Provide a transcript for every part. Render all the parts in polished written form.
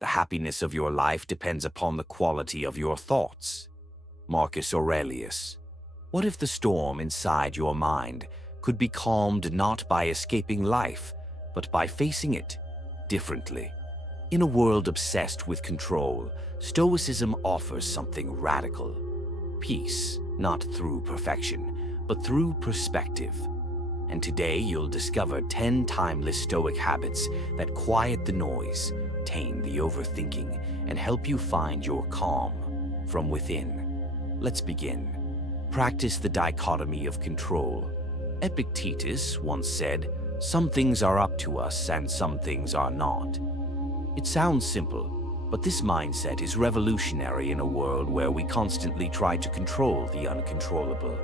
The happiness of your life depends upon the quality of your thoughts. Marcus Aurelius. What if the storm inside your mind could be calmed not by escaping life, but by facing it differently? In a world obsessed with control, Stoicism offers something radical. Peace, not through perfection, but through perspective. And today you'll discover 10 timeless Stoic habits that quiet the noise, tame the overthinking, and help you find your calm from within. Let's begin. Practice the dichotomy of control. Epictetus once said, "Some things are up to us and some things are not." It sounds simple, but this mindset is revolutionary in a world where we constantly try to control the uncontrollable.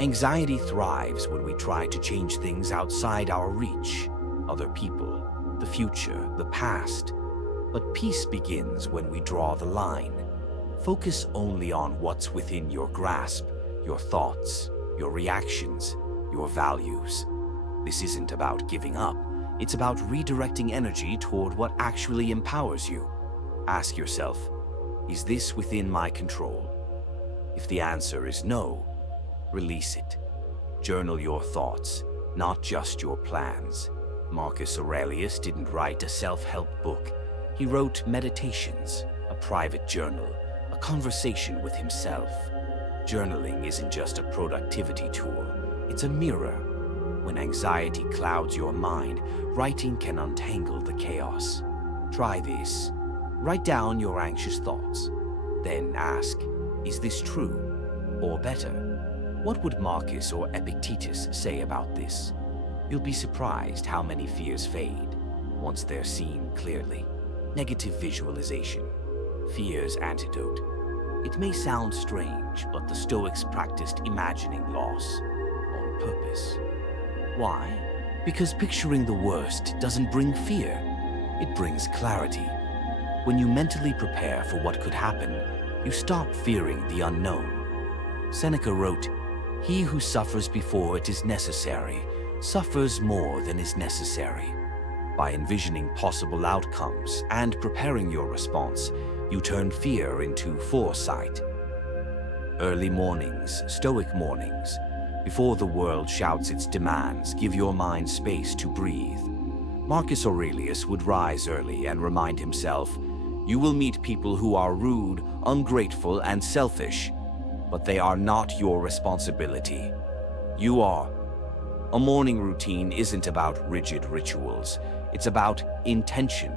Anxiety thrives when we try to change things outside our reach, other people, the future, the past. But peace begins when we draw the line. Focus only on what's within your grasp, your thoughts, your reactions, your values. This isn't about giving up. It's about redirecting energy toward what actually empowers you. Ask yourself, is this within my control? If the answer is no, release it. Journal your thoughts, not just your plans. Marcus Aurelius didn't write a self-help book. He wrote meditations, a private journal, a conversation with himself. Journaling isn't just a productivity tool, it's a mirror. When anxiety clouds your mind, writing can untangle the chaos. Try this. Write down your anxious thoughts. Then ask, is this true? Or better, what would Marcus or Epictetus say about this? You'll be surprised how many fears fade once they're seen clearly. Negative visualization. Fear's antidote. It may sound strange, but the Stoics practiced imagining loss on purpose. Why? Because picturing the worst doesn't bring fear, it brings clarity. When you mentally prepare for what could happen, you stop fearing the unknown. Seneca wrote, "He who suffers before it is necessary, suffers more than is necessary." By envisioning possible outcomes and preparing your response, you turn fear into foresight. Early mornings, Stoic mornings. Before the world shouts its demands, give your mind space to breathe. Marcus Aurelius would rise early and remind himself, "You will meet people who are rude, ungrateful, and selfish, but they are not your responsibility. You are." A morning routine isn't about rigid rituals. It's about intention.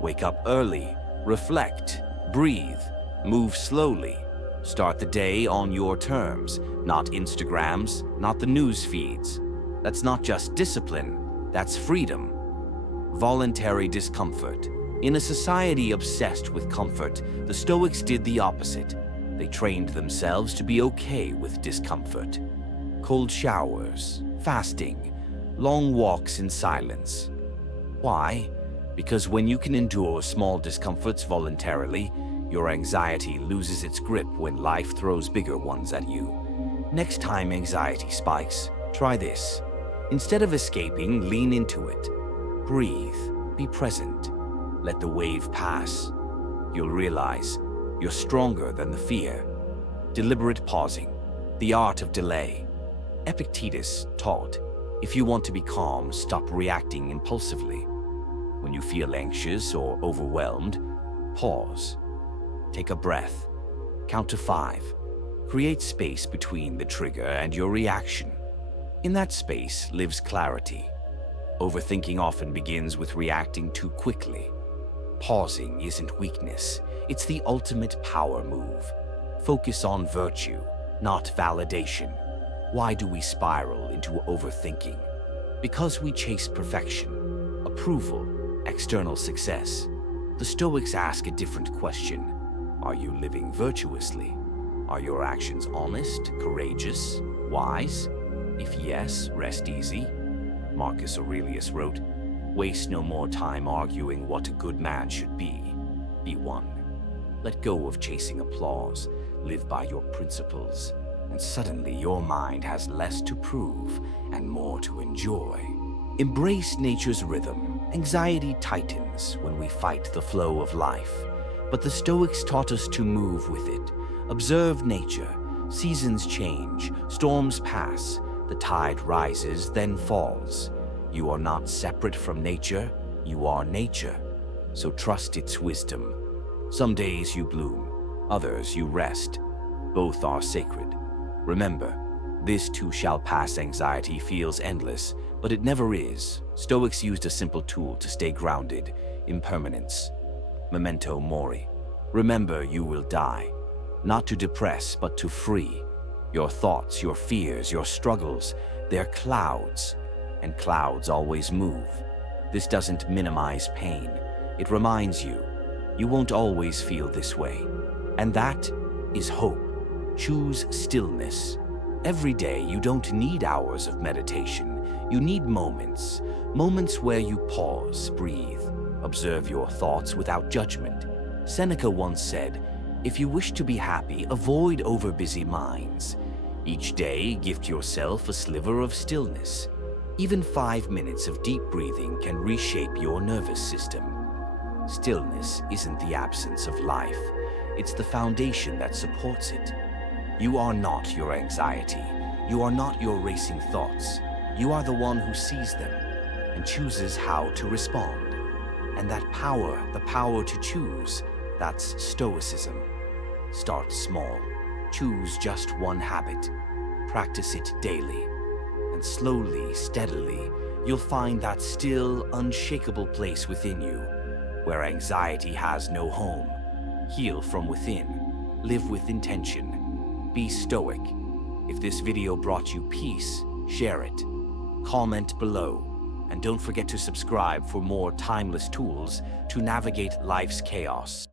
Wake up early, reflect, breathe, move slowly. Start the day on your terms, not Instagrams, not the news feeds. That's not just discipline, that's freedom. Voluntary discomfort. In a society obsessed with comfort, the Stoics did the opposite. They trained themselves to be okay with discomfort. Cold showers, fasting, long walks in silence. Why? Because when you can endure small discomforts voluntarily, your anxiety loses its grip when life throws bigger ones at you. Next time anxiety spikes, try this. Instead of escaping, lean into it. Breathe, be present, let the wave pass. You'll realize you're stronger than the fear. Deliberate pausing, the art of delay. Epictetus taught, if you want to be calm, stop reacting impulsively. When you feel anxious or overwhelmed, pause. Take a breath. Count to 5. Create space between the trigger and your reaction. In that space lives clarity. Overthinking often begins with reacting too quickly. Pausing isn't weakness, it's the ultimate power move. Focus on virtue, not validation. Why do we spiral into overthinking? Because we chase perfection, approval, external success. The Stoics ask a different question. Are you living virtuously? Are your actions honest, courageous, wise? If yes, rest easy. Marcus Aurelius wrote, "Waste no more time arguing what a good man should be. Be one. Let go of chasing applause. Live by your principles. And suddenly your mind has less to prove and more to enjoy." Embrace nature's rhythm. Anxiety tightens when we fight the flow of life. But the Stoics taught us to move with it. Observe nature. Seasons change, storms pass, the tide rises, then falls. You are not separate from nature, you are nature. So trust its wisdom. Some days you bloom, others you rest. Both are sacred. Remember, this too shall pass. Anxiety feels endless, but it never is. Stoics used a simple tool to stay grounded: impermanence. Memento mori. Remember, you will die. Not to depress, but to free. Your thoughts, your fears, your struggles, they're clouds, and clouds always move. This doesn't minimize pain. It reminds you, you won't always feel this way. And that is hope. Choose stillness. Every day, you don't need hours of meditation. You need moments. Moments where you pause, breathe, observe your thoughts without judgment. Seneca once said, "If you wish to be happy, avoid overbusy minds. Each day, gift yourself a sliver of stillness. Even 5 minutes of deep breathing can reshape your nervous system." Stillness isn't the absence of life. It's the foundation that supports it. You are not your anxiety. You are not your racing thoughts. You are the one who sees them and chooses how to respond. And that power, the power to choose, that's Stoicism. Start small. Choose just one habit. Practice it daily. And slowly, steadily, you'll find that still, unshakable place within you, where anxiety has no home. Heal from within. Live with intention. Be stoic. If this video brought you peace, share it. Comment below. And don't forget to subscribe for more timeless tools to navigate life's chaos.